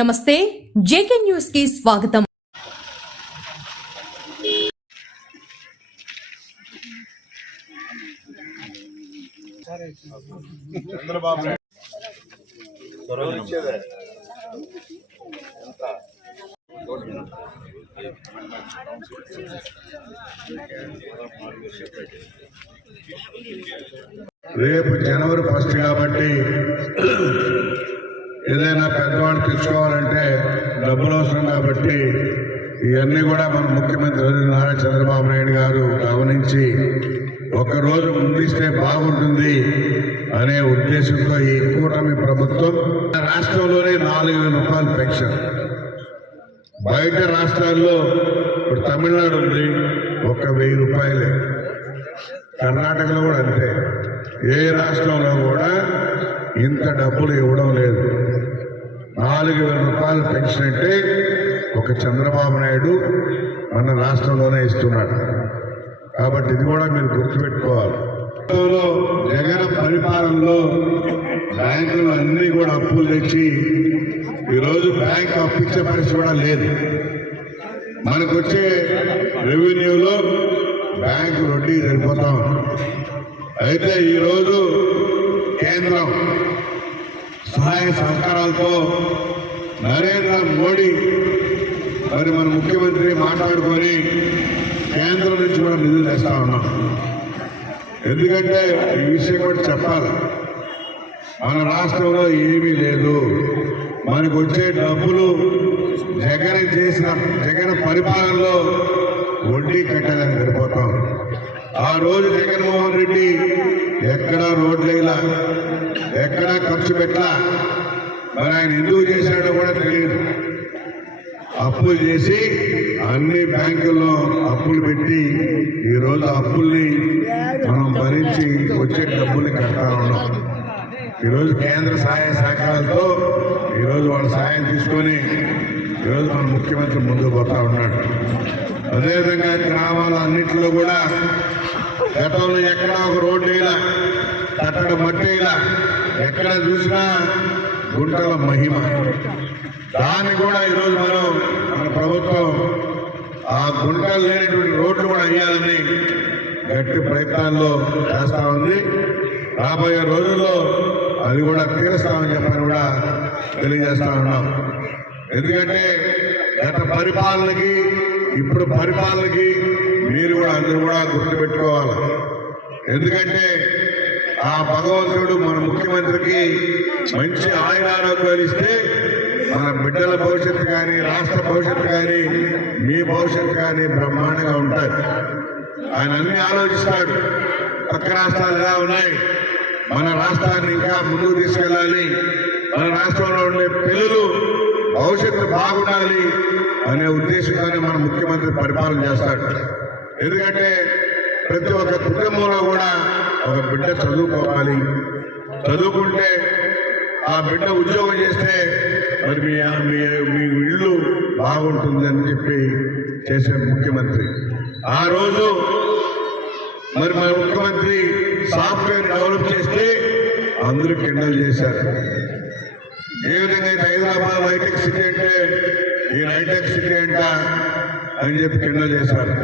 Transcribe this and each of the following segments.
నమస్తే JK news కి స్వాగతం. చంద్రబాబు రేపు జనవరి 1 కాబట్టి ఏదైనా పెద్దవాళ్ళు తెచ్చుకోవాలంటే డబ్బులు అవసరం కాబట్టి ఇవన్నీ కూడా మన ముఖ్యమంత్రి నారా చంద్రబాబు నాయుడు గారు గమనించి ఒక్కరోజు ముందిస్తే బాగుంటుంది అనే ఉద్దేశంతో ఈ కూటమి ప్రభుత్వం రాష్ట్రంలోనే 4,000 రూపాయలు పెన్షన్. బయట రాష్ట్రాల్లో ఇప్పుడు తమిళనాడు ఉంది 1,000 రూపాయలే, కర్ణాటకలో కూడా అంతే. ఏ రాష్ట్రంలో కూడా ఇంత డబ్బులు ఇవ్వడం లేదు. 4,000 రూపాయల పెన్షన్ అంటే ఒక చంద్రబాబు నాయుడు మన రాష్ట్రంలోనే ఇస్తున్నాడు. కాబట్టి ఇది కూడా మీరు గుర్తుపెట్టుకోవాలి. జగన్ పరిపాలనలో బ్యాంకులు అన్నీ కూడా అప్పులు తెచ్చి ఈరోజు బ్యాంకు అప్పిచ్చే పరిస్థితి కూడా లేదు. మనకు వచ్చే రెవెన్యూలో బ్యాంకు వడ్డీ సరిపోతాం. అయితే ఈరోజు కేంద్రం సహాయ సహకారాలతో నరేంద్ర మోడీ మరి మన ముఖ్యమంత్రి మాట్లాడుకొని కేంద్రం నుంచి కూడా నిధులు తెస్తా ఉన్నాం. ఎందుకంటే ఈ విషయం కూడా చెప్పాలి. మన రాష్ట్రంలో ఏమీ లేదు. మనకు వచ్చే డబ్బులు జగన్ పరిపాలనలో వడ్డీ కట్టేదానికి సరిపోతాం. ఆ రోజు జగన్మోహన్ రెడ్డి ఎక్కడా రోడ్లేలా, ఎక్కడా ఖర్చు పెట్టలా. మరి ఆయన ఎందుకు చేశాడో కూడా తెలియదు. అప్పులు చేసి అన్ని బ్యాంకుల్లో అప్పులు పెట్టి ఈరోజు అప్పుల్ని మనం భరించి వచ్చే డబ్బుల్ని కడతా ఉన్నాం. ఈరోజు కేంద్ర సహాయ సహకారాలతో ఈరోజు వాళ్ళ సహాయం తీసుకొని ఈరోజు మన ముఖ్యమంత్రి ముందుకు పోతా ఉన్నాడు. అదేవిధంగా గ్రామాలన్నింటిలో కూడా గతంలో ఎక్కడ ఒక రోడ్డు ఇలా, కట్టడం మట్టి ఇలా, ఎక్కడ చూసినా గుంటల మహిమ. దాన్ని కూడా ఈరోజు మన ప్రభుత్వం ఆ గుంటలు లేనటువంటి రోడ్లు కూడా వేయాలని గట్టి ప్రయత్నాల్లో చేస్తూ ఉంది. రాబోయే రోజుల్లో అది కూడా తీరుస్తామని చెప్పని కూడా తెలియజేస్తా ఉన్నాం. ఎందుకంటే గత పరిపాలనకి ఇప్పుడు పరిపాలనకి మీరు కూడా అందరూ కూడా గుర్తుపెట్టుకోవాలి. ఎందుకంటే ఆ భగవంతుడు మన ముఖ్యమంత్రికి మంచి ఆయురారోగ్యాలు ఇస్తే మన బిడ్డల భవిష్యత్తు కానీ, రాష్ట్ర భవిష్యత్తు కానీ, మీ భవిష్యత్తు కానీ బ్రహ్మాండంగా ఉంటాయి. ఆయన అన్ని ఆలోచిస్తాడు. పక్క రాష్ట్రాలు ఎలా ఉన్నాయి, మన రాష్ట్రాన్ని ఇంకా ముందుకు తీసుకెళ్ళాలి, మన రాష్ట్రంలో ఉండే పిల్లలు భవిష్యత్తు బాగుండాలి అనే ఉద్దేశంతోనే మన ముఖ్యమంత్రి పరిపాలన చేస్తాడు. ఎందుకంటే ప్రతి ఒక్క కుటుంబంలో కూడా ఒక బిడ్డ చదువుకోవాలి. చదువుకుంటే ఆ బిడ్డ ఉద్యోగం చేస్తే మరి మీ ఇల్లు బాగుంటుంది అని చెప్పి చేసే ముఖ్యమంత్రి. ఆ రోజు మరి మన ముఖ్యమంత్రి సాఫ్ట్వేర్ డెవలప్ చేస్తే అందరూ కిండల్ చేశారు. ఏ విధంగా అయితే హైదరాబాద్ హైటెక్ సిటీ అంటే ఈ హైటెక్ సిటీ అంట అని చెప్పి కిండల్ చేశారు.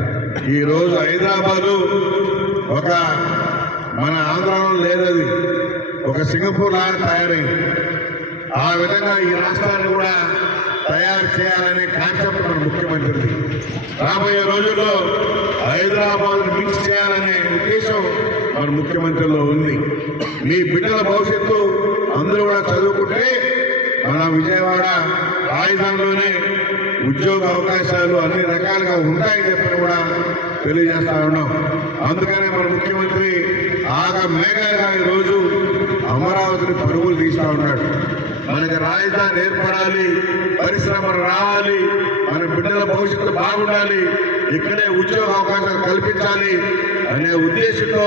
ఈరోజు హైదరాబాదు ఒక మన ఆంధ్రాలో లేదది, ఒక సింగపూర్ లాగా తయారైంది. ఆ విధంగా ఈ రాష్ట్రాన్ని కూడా తయారు చేయాలనే కాన్సెప్ట్ మన ముఖ్యమంత్రిది. రాబోయే రోజుల్లో హైదరాబాద్ మిక్స్ చేయాలనే ఉద్దేశం మన ముఖ్యమంత్రిలో ఉంది. మీ బిడ్డల భవిష్యత్తు అందరూ కూడా చదువుకుంటే మన విజయవాడ రాజధానిలోనే ఉద్యోగ అవకాశాలు అన్ని రకాలుగా ఉంటాయని చెప్పని కూడా తెలియజేస్తా ఉన్నాం. అందుకనే మన ముఖ్యమంత్రి మేఘాలుగా ఈరోజు అమరావతిని పరుగులు తీస్తూ ఉన్నాడు. మనకి రాజధాని ఏర్పడాలి, పరిశ్రమలు రావాలి, మన బిడ్డల భవిష్యత్తు బాగుండాలి, ఇక్కడే ఉద్యోగ అవకాశాలు కల్పించాలి అనే ఉద్దేశంతో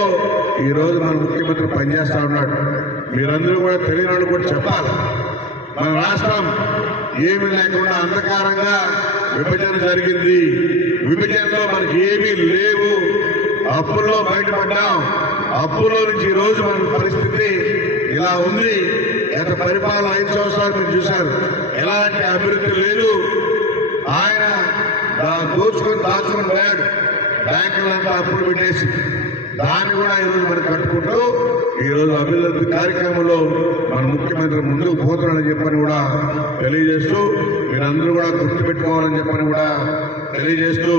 ఈరోజు మన ముఖ్యమంత్రి పనిచేస్తూ ఉన్నాడు. మీరందరూ కూడా తెలియని కూడా చెప్పాలి. మన రాష్ట్రం ఏమీ లేకుండా అంధకారంగా విభజన జరిగింది. విభజనలో మనకి ఏమీ లేవు. అప్పుల్లో బయటపడ్డాం. అప్పులో నుంచి ఈరోజు మన పరిస్థితి ఇలా ఉంది. గత గత పరిపాలన 5 సంవత్సరాలు మీరు చూశారు, ఎలాంటి అభివృద్ధి లేదు. ఆయన దాచుకొని పోయాడు, బ్యాంకులంతా అప్పులు పెట్టేసి. దాన్ని కూడా ఈరోజు మనం కట్టుకుంటూ ఈరోజు అభివృద్ధి కార్యక్రమంలో మన ముఖ్యమంత్రి ముందుకు పోతున్నాడని చెప్పని కూడా తెలియజేస్తూ, మీరందరూ కూడా గుర్తుపెట్టుకోవాలని చెప్పని కూడా తెలియజేస్తూ